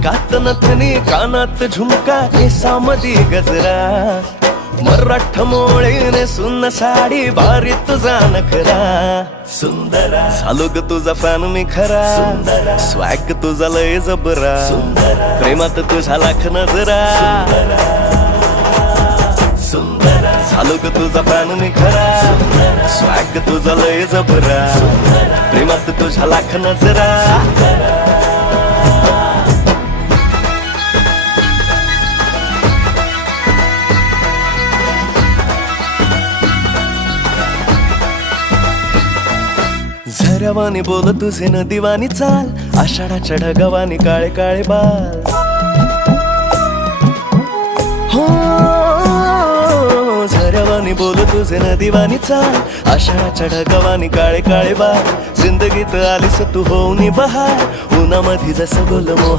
नाकात नथनी कानात झुमका केसामधी गजरा मराठ मोळीने सुन्न साडी भारी तुझा नखरा सुंदरा झालो ग तुझा फॅन मी खरा स्वॅग तुझा लय जबरा प्रेमात तुझा लाख नजरा झालो ग तुझा फॅन मी खरा स्वॅग तुझा लय जबरा प्रेमात तुझा लाख नजरा झऱ्यावानी बोल तुझे नदीवानी चाल आषाढाच्या ढगावानी काळे काळे बाल हो झऱ्यावानी बोल तुझे नदीवानी चाल आषाढाच्या ढगावानी काळे काळे बाल जिंदगीत आलीस तू होऊनी बहार उन्हामध्ये जसं बोल मोह